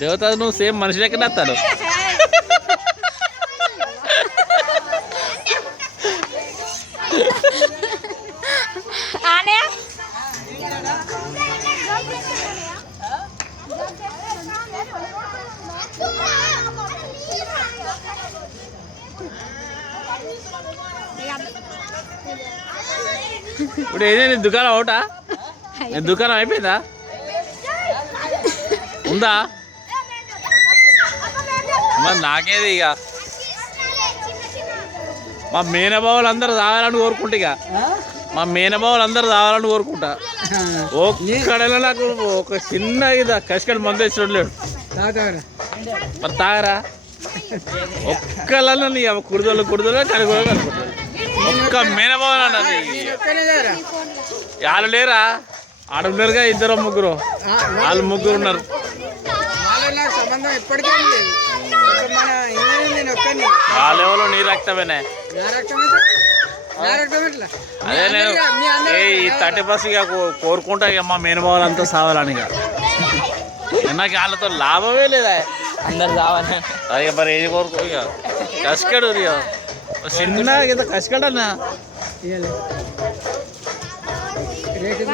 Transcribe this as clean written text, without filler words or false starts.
దేవత నువ్వు సేమ్ మనిషి లెక్కనే వస్తాడు. ఇప్పుడు ఏదైనా దుకాణం ఒకటా? దుకాణం అయిపోయిందా? ఉందా? మరి నాకేది ఇక మా మేనబావులు అందరూ తాగాలని కోరుకుంటా. ఇక మా మేనబావులు అందరూ తాగాలని కోరుకుంటా. ఒక్కడైనా నాకు ఒక చిన్న ఇది కసికడి మందు వేసి లేడు. మరి తాగరా? ఒక్కళ్ళన్నా నీ కుడుదలు కనుగోలు కనుకుంటారు. ఒక్క మేనబావులు అన్నది వాళ్ళు లేరా? ఆడ ఉన్నారుగా ఇద్దరు ముగ్గురు. వాళ్ళు ముగ్గురు ఉన్నారు. వాళ్ళెవరో నీ రక్తమేనే. అదే నేను ఈ 30% ఇక కోరుకుంటా ఇక మా మేనబావులు అంతా సావాలని. ఇక నాకు వాళ్ళతో లాభమే లేదా? అందరు సావాలి. అదే మరి ఏది కోరుకో ఇక కసికాడు ఇక చిన్న ఇంత కసికాడన్నా రేటు